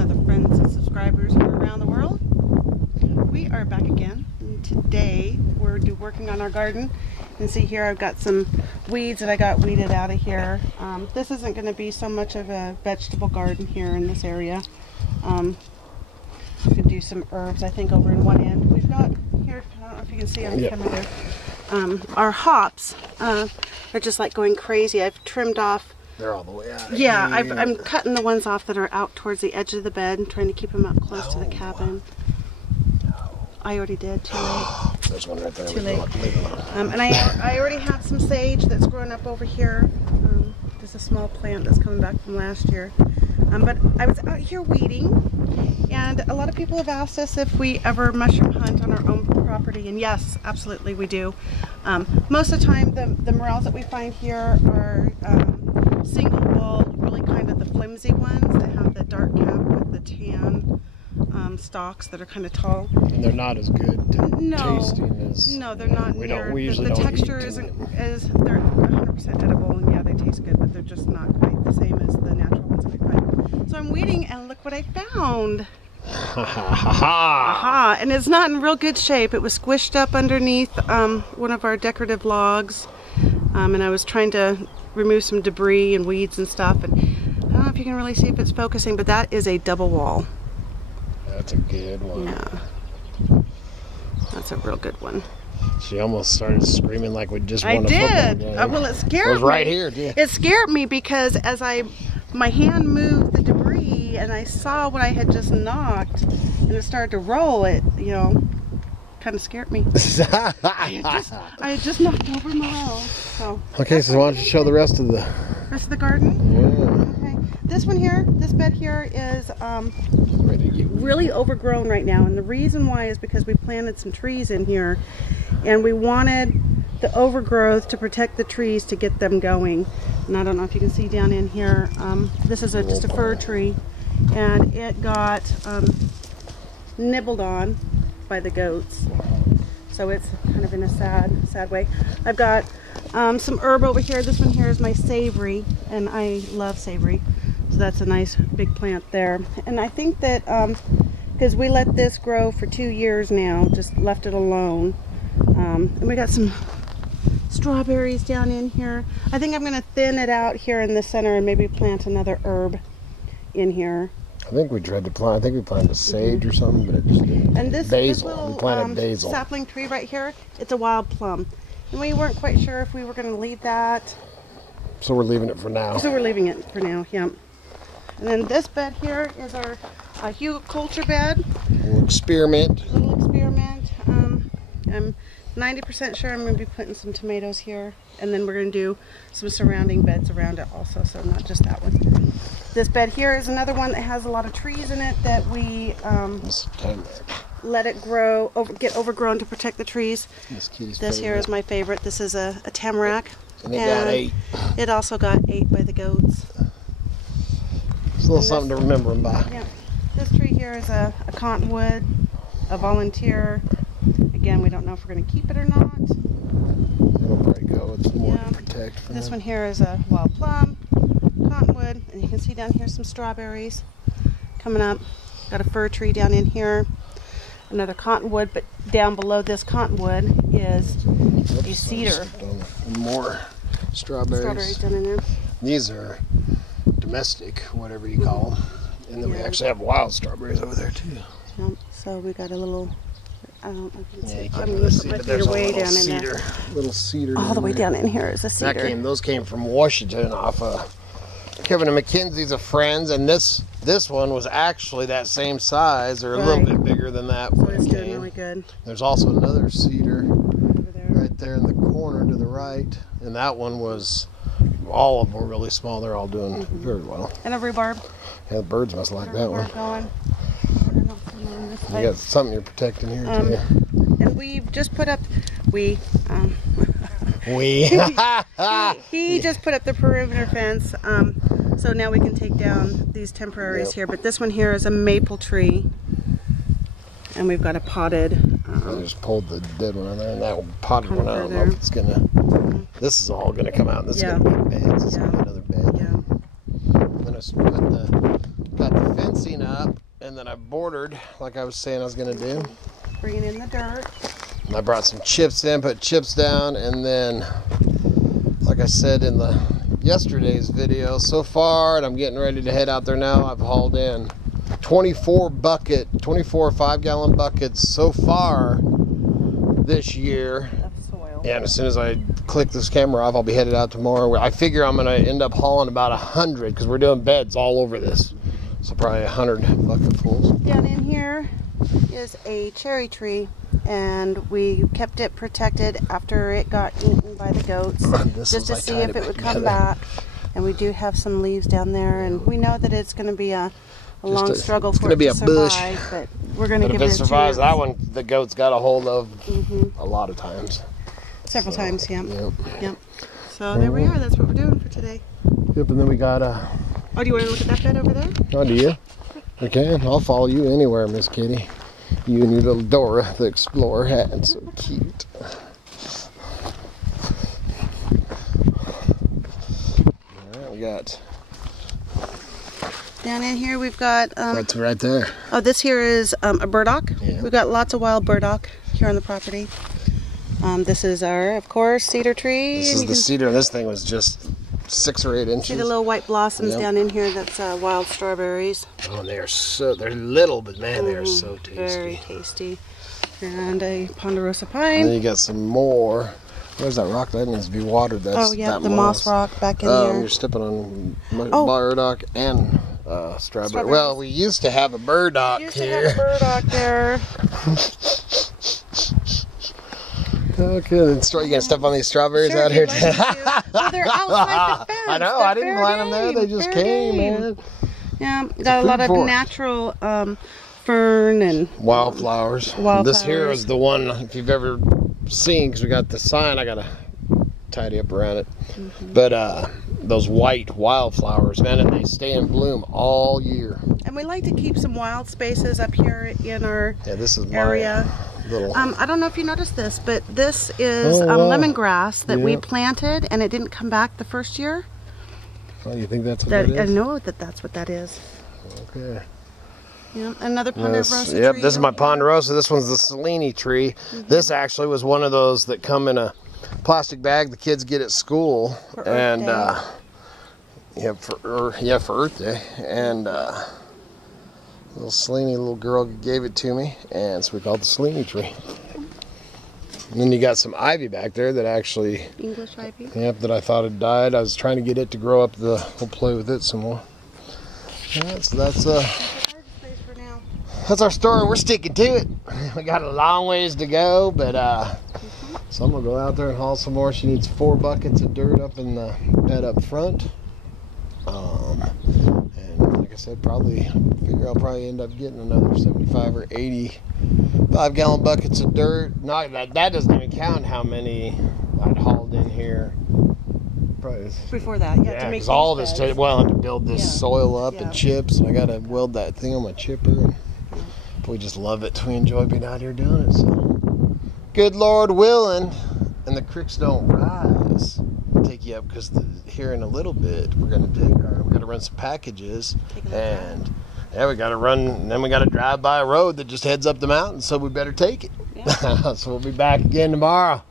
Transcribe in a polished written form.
and other friends and subscribers from around the world. We are back again, and today we're working on our garden. You can see here I've got some weeds that I got weeded out of here. This isn't going to be so much of a vegetable garden here in this area. We could do some herbs, I think, over in one end. We've got here, I don't know if you can see on the camera there, our hops are just like going crazy. I've trimmed off. They're all the way out. Yeah, I'm cutting the ones off that are out towards the edge of the bed and trying to keep them up close to the cabin. I already did, too late. There's one right there. Too late. And I already have some sage that's growing up over here. There's a small plant that's coming back from last year. But I was out here weeding, and a lot of people have asked us if we ever mushroom hunt on our own property, and yes, absolutely we do. Most of the time the morels that we find here are single wall, really kind of the flimsy ones that have the dark cap with the tan stalks that are kind of tall. And they're not as good tasting as... No, they're not. We usually the don't texture isn't as... They're 100% edible, and yeah, they taste good, but they're just not quite the same as the natural ones we find. So I'm weeding, and look what I found. Aha! And it's not in real good shape. It was squished up underneath one of our decorative logs, and I was trying to remove some debris and weeds and stuff, and I don't know if you can really see if it's focusing, but that is a double wall. That's a good one. Yeah. That's a real good one. She almost started screaming like we just won a football game. Well, it scared me. It was right here, dude. It scared me because as my hand moved the debris and I saw what I had just knocked and it started to roll, it, you know, kind of scared me. I had just knocked over morel. So. Okay, so why don't you show the rest of the garden? Yeah. Okay. This one here, this bed here is really overgrown right now, and the reason why is because we planted some trees in here and we wanted the overgrowth to protect the trees to get them going. And I don't know if you can see down in here, this is just a fir tree, and it got nibbled on by the goats. So it's kind of in a sad way. I've got some herb over here. This one here is my savory, and I love savory. So that's a nice big plant there. And I think that because we let this grow for 2 years now, just left it alone. And we got some strawberries down in here. I think I'm going to thin it out here in the center and maybe plant another herb in here. I think we tried to plant. I think we planted sage or something, but it just didn't. And this basil. We planted basil. Sapling tree right here. It's a wild plum, and we weren't quite sure if we were going to leave that. So we're leaving it for now. So we're leaving it for now. Yeah. And then this bed here is our culture bed. A little experiment. I'm 90% sure I'm going to be putting some tomatoes here, and then we're going to do some surrounding beds around it also, so not just that one. This bed here is another one that has a lot of trees in it that we let it grow, get overgrown to protect the trees. This here is my favorite. This is a tamarack. And it got ate. It also got ate by the goats. It's a little something to remember them by. Yeah. This tree here is a cottonwood, a volunteer. Again, we don't know if we're going to keep it or not. It'll probably go. It's more to protect. This one here is a wild plum, cottonwood, and you can see down here some strawberries coming up. Got a fir tree down in here, another cottonwood, but down below this cottonwood is a cedar. More strawberries. Strawberries down in there. These are domestic, whatever you call them. And then we actually have wild strawberries over there too. Yep. So we got a little, I don't know if you can see. You I'm can't going really to see, put but my there's feet a way little down cedar. in there. Little cedar. All the way down in here is a cedar. Those came from Washington off Kevin and Mackenzie's of friends, and this one was actually that same size or a little bit bigger than that. So it's doing really good. There's also another cedar right there in the corner to the right, and that one was, all of them were really small. They're all doing very well. And a rhubarb. Yeah, the birds must like that one. Going. You got something you're protecting here too. And we've just put up, he just put up the perimeter fence, so now we can take down these temporaries here. But this one here is a maple tree, and we've got a potted. I just pulled the dead one on there, and that potted one, I don't know if it's gonna. This is all gonna come out. This is gonna be beds. It's gonna be another bed. Yeah. I'm gonna got the fence fencing up, and then I bordered like I was saying I was gonna do. Bringing in the dirt. And I brought some chips in, put chips down, and then like I said in the yesterday's video, so far, and I'm getting ready to head out there now, I've hauled in 24 5-gallon buckets so far this year. Of soil. And as soon as I click this camera off, I'll be headed out tomorrow. I figure I'm gonna end up hauling about 100 because we're doing beds all over this. So probably 100 bucketfuls. Down in here is a cherry tree, and we kept it protected after it got eaten by the goats, just to see if it would come back. And we do have some leaves down there, and we know that it's going to be a long struggle for it to survive, but we're going to give it a chance. If it survives, that one the goats got a hold of a lot of times. Several times, yeah. Yep. So there we are. That's what we're doing for today. Yep, and then we got Oh, do you want to look at that bed over there? Oh, do you? Okay, I'll follow you anywhere, Miss Kitty. You and your little Dora the Explorer hat. It's so cute. Alright, we got... Down in here we've got... What's right there? Oh, this here is a burdock. Yeah. We've got lots of wild burdock here on the property. This is our, of course, cedar tree. This is the cedar, and this thing was just 6 or 8 inches. See the little white blossoms down in here? That's wild strawberries. Oh, and they're little, but man, they are so tasty. Very tasty. And a ponderosa pine. And then you got some more. Where's that rock? That needs to be watered. That's the moss rock back in there. You're stepping on burdock and strawberry. Well, we used to have a burdock here. There. Okay, then you gonna step on these strawberries out here? Well, they're outside the fence. I know. I didn't plant them there. They just came, man. Yeah, got a lot of natural fern and wildflowers. This here is the one, if you've ever seen, because we got the sign. I gotta tidy up around it. But those white wildflowers, man, and they stay in bloom all year. And we like to keep some wild spaces up here in our this is area. Little... I don't know if you noticed this, but this is lemongrass that we planted, and it didn't come back the first year. Oh, you think that's what that is? I know that's what that is. Okay. Yeah, another ponderosa tree. Yep, this is my ponderosa. This one's the Selene tree. This actually was one of those that come in a plastic bag the kids get at school, for Earth Day. And little Selene little girl gave it to me, and so we called it the Selene tree. And then you got some ivy back there that actually... English ivy? Yep, that I thought had died. I was trying to get it to grow up. We'll play with it some more. Yeah, so that's our story. We're sticking to it. We got a long ways to go, but so I'm gonna go out there and haul some more. She needs 4 buckets of dirt up in the bed up front. And like I said, I'll probably end up getting another 75 or 80 5-gallon buckets of dirt. Not that doesn't even count how many I'd hauled in here. Probably before that, because all this to build this soil up and chips, and I gotta weld that thing on my chipper. And we just love it. We enjoy being out here doing it. So, good Lord willing, and the creeks don't rise, I'll take you up, because here in a little bit we're gonna run some packages, and we gotta run. And then we gotta drive by a road that just heads up the mountain, so we better take it. So we'll be back again tomorrow.